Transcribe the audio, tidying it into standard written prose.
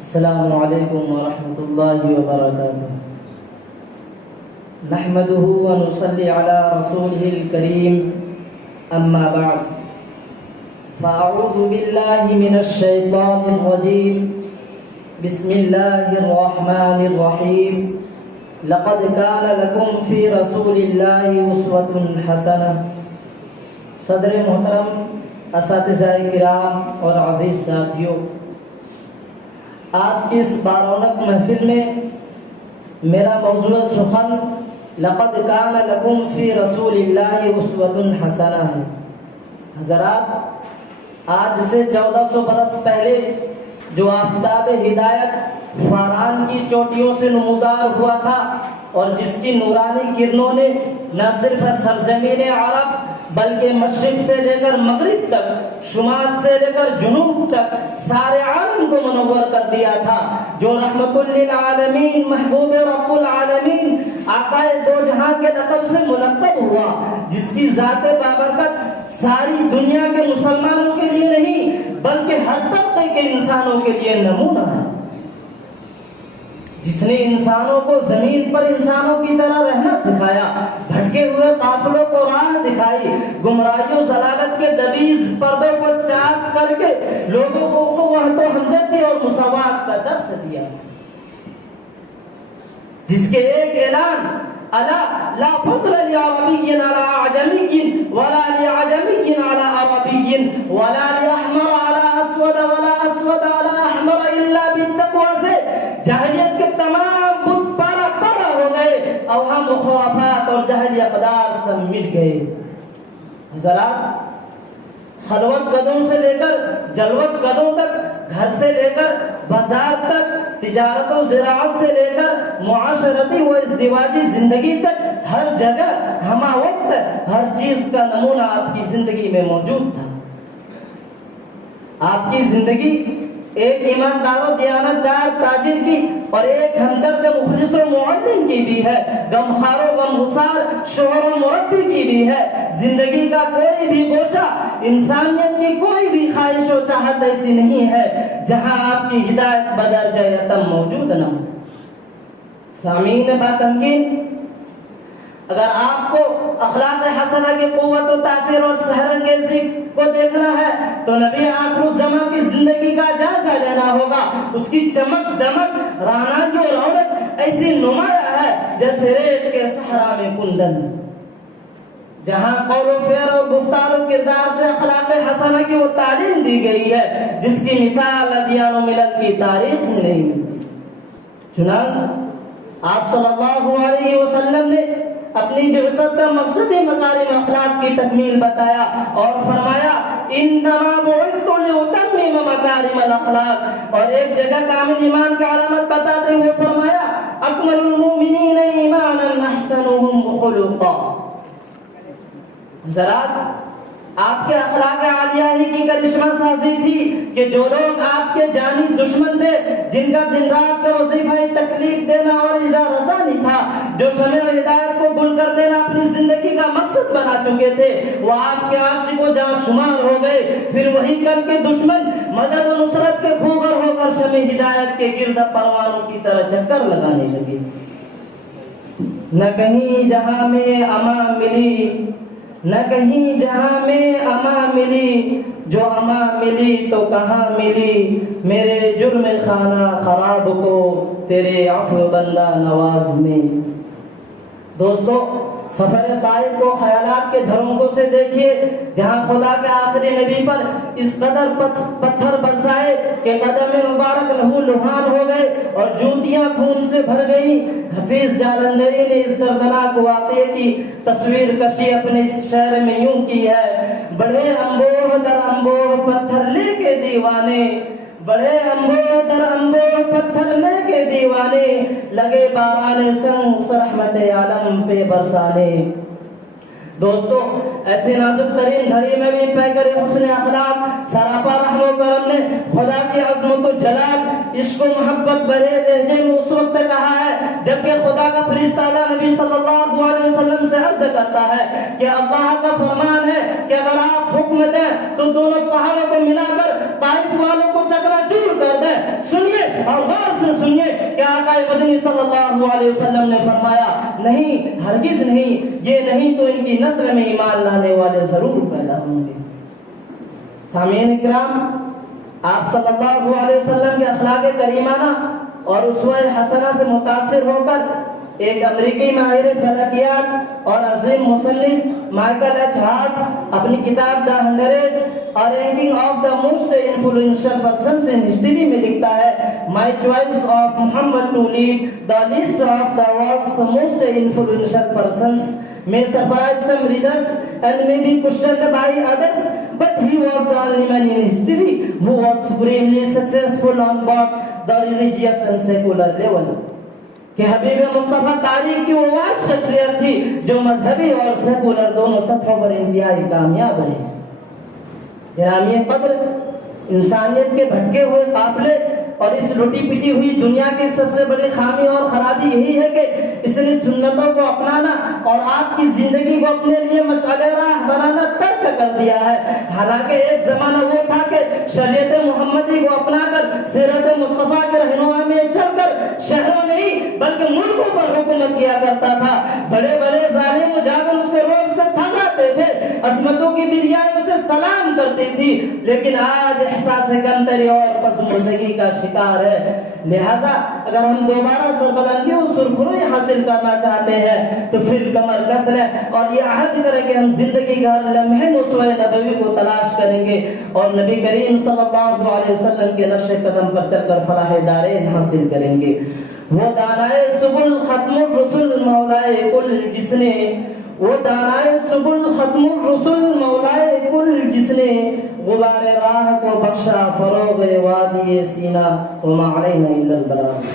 السلام علیکم ورحمۃ اللہ وبرکاتہ۔ نحمده ونصلی علی رسوله الکریم، اما بعد فاعوذ باللہ من الشیطان الرجیم، بسم اللہ الرحمن الرحیم۔ لقد کان لکم فی رسول اللہ اسوۃ حسنہ۔ صدر محترم، اساتذہ کرام اور عزیز ساتھیوں، آج کی اس بارونق محفل میں میرا موضوع سخن لقد کان لکم فی رسول اللہ اسوۃ حسنہ ہے۔ حضرات، آج سے 1400 برس پہلے جو آفتاب ہدایت فاران کی چوٹیوں سے نمودار ہوا تھا اور جس کی نورانی کرنوں نے نہ صرف سرزمین عرب بلکہ مشرق سے لے کر مغرب تک، شمال سے لے کر جنوب تک سارے عالم کو منور کر دیا تھا، جو رحمت للعالمین، محبوب رب العالمین، آقا دو جہاں کے لقب سے ملقب ہوا، جس کی ذات بابرکت ساری دنیا کے مسلمانوں کے لیے نہیں بلکہ ہر طبقے کے انسانوں کے لیے نمونہ ہے، جس نے انسانوں کو زمین پر انسانوں کی طرح رہنا سکھایا، بھٹکے ہوئے قافلوں کو راہ دکھائی، گمراہی و ضلالت کے دبیز پردوں کو چاک کر کے لوگوں کو وحدت و ہمدردی اور مساوات کا درس دیا، جس کے ایک اعلان الا لا فضل لعربی علی اعجمی ولا لعجمی علی عربی ولا لاحمر علی اسود ولا اسود علی احمر الا بالتقوی سے جاہلیت کے تمام بت پارا پارا ہو گئے، اوہام و خرافات اور جاہلی اقدار سب مٹ گئے۔ حضرات، خلوت قدوں سے لے کر جلوت قدوں تک، گھر سے لے کر بازار تک، تجارت و زراعت سے لے کر معاشرتی و ازدواجی زندگی تک، ہر جگہ ہمہ وقت ہر چیز کا نمونہ آپ کی زندگی میں موجود تھا۔ آپ کی زندگی ایک ایماندار و دیانتدار تاجر کی اور ایک ہمدرد مخلص و معلم کی بھی ہے، غمخوار و غمگسار شوہر و مربی کی بھی ہے۔ زندگی کا کوئی بھی گوشہ، انسانیت کی کوئی بھی خواہش و چاہت ایسی نہیں ہے جہاں آپ کی ہدایت بدرجہ یتم موجود نہ ہو۔ سامعین باتمکین، اگر آپ کو اخلاق حسنہ کی قوت و تاثیر اور سحر انگیزی کو دیکھنا ہے تو نبی آخر الزمان کی زندگی کا جائزہ لینا ہوگا۔ اس کی چمک دمک، رعنائی اور رونق ایسی نمایاں ہے جیسے ریت کے صحرا میں کندن، جہاں قول و فعل اور گفتار و کردار سے اخلاق حسنہ کی وہ تعلیم دی گئی ہے جس کی مثال ادیان و ملل کی تاریخ میں نہیں ملتی۔ چنانچہ آپ صلی اللہ علیہ وسلم نے اپنی بعثت کا مقصد مکارم اخلاق کی تکمیل بتایا اور فرمایا انما بعثت لاتمم مکارم الاخلاق، اور ایک جگہ کامل ایمان کی علامت بتاتے ہوئے فرمایا اکمل المؤمنین ایمانا احسنهم خلقا۔ حضرات، آپ کے اخلاق عالیہ ہی کی کرشمہ سازی تھی کہ جو لوگ آپ کے جانی دشمن تھے، جن کا دن رات کا وظیفہ تکلیف دینا اور ایذا رسانی تھا، جو شمع ہدایت کو گل کر دینا اپنی زندگی کا مقصد بنا چکے تھے، وہ آپ کے عاشق و جاں شمار ہو گئے۔ پھر وہی کل کے دشمن مدد و نصرت کے خوگر ہو کر شمع ہدایت کے گرد پروانوں کی طرح چکر لگانے لگے۔ نہ کہیں جہاں میں امان ملی، نہ کہیں جہاں میں امان ملی، جو امان ملی تو کہاں ملی، میرے جرم خانہ خراب کو تیرے عفو بندہ نواز میں۔ دوستو، سفر طائف کو خیالات کے جھرونکوں سے دیکھیے، جہاں خدا کے آخری نبی پر اس قدر پتھر برسائے کہ قدم مبارک لہو لہان ہو گئے اور جوتیاں خون سے بھر گئی۔ حفیظ جالندری نے اس دردناک واقعے کی تصویر کشی اپنے اس شہر میں یوں کی ہے، بڑے انبوہ در انبوہ پتھر لے کے دیوانے، بڑے انبوہ در انبوہ پتھر لے کے دیوانے، لگے باران سنگ اس رحمت عالم پہ برسانے۔ دوستو، ایسے نازک ترین گھڑی میں بھی پیکر حسن اخلاق سراپا رحم و کرم نے خدا کی عظمت و جلال، عشق و محبت بھرے لہجے میں اس وقت کہا ہے جبکہ خدا کا فرشتہ نبی صلی اللہ علیہ وسلم سے عرض کرتا ہے کہ اللہ کا فرمان ہے کہ اگر آپ حکم دیں تو دونوں پہاڑوں کو ملا کر طائف والوں کو چکنا چور کر دیں۔ سنیے اور غور سے سنیے کہ آقا مدنی صلی اللہ علیہ وسلم نے فرمایا نہیں، ہرگز نہیں، یہ نہیں تو ان کی نسل میں ایمان لانے والے ضرور پیدا ہوں گے۔ سامعین کرام، آپ صلی اللہ علیہ وسلم کے اخلاق کریمانہ اور اسوہ حسنہ سے متاثر ہو کر ایک امریکی ماہر فلکیات اور عظیم مصنف مائیکل ایچ ہارٹ اپنی کتاب دا 100 اور ranking of the most influential persons in history میں لکھتا ہے my choice of Muhammad to lead the list of the world's most influential persons may surprise some readers and may be questioned by others, but he was the only man in history who was supremely successful on both the religious and secular level. کہ حبیب مصطفیٰ تاریخ کی وہ واحد شخصیت تھی جو مذہبی اور سیکولر دونوں سطحوں پر انتہائی کامیاب رہی۔ گرامی قدر، انسانیت کے بھٹکے ہوئے قافلے اور اس لٹی پٹی ہوئی دنیا کی سب سے بڑی خامی اور خرابی یہی ہے کہ اس نے سنتوں کو اپنانا اور آپ کی زندگی کو اپنے لیے مشعل راہ بنانا ترک کر دیا ہے۔ حالانکہ ایک زمانہ وہ تھا کہ شریعت محمدی کو اپنا کر سیرت مصطفیٰ کے رہنما میں چل کر شہروں نہیں بلکہ ملکوں پر حکومت کیا کرتا تھا۔ بڑے بڑے ظالم جاگر اس کے روب سے تھکاتے تھے، عظمتوں کی بریائی اسے سلام کرتی تھی، لیکن آج احساس کمتری اور پسماندگی کا شکار ہے۔ لہذا اگر ہم دوبارہ سربلندی و سرخروئی حاصل کرنا چاہتے ہیں تو پھر کمر کس لیں اور یہ عہد کریں کہ ہم زندگی کا ہر لمحے نسوہ نبوی کو تلاش کریں گے اور نبی کریم صلی اللہ علیہ وسلم کے نقش قدم پر چل کر فلاح دارین حاصل کریں گے۔ وہ دانائے سبل ختم الرسل مولائے کل جس نے، وہ دانائے سبل ختم الرسل مولائے کل جس نے غبار راہ کو بخشا فروغ وادی سینہ وما علینا الا البلاغ۔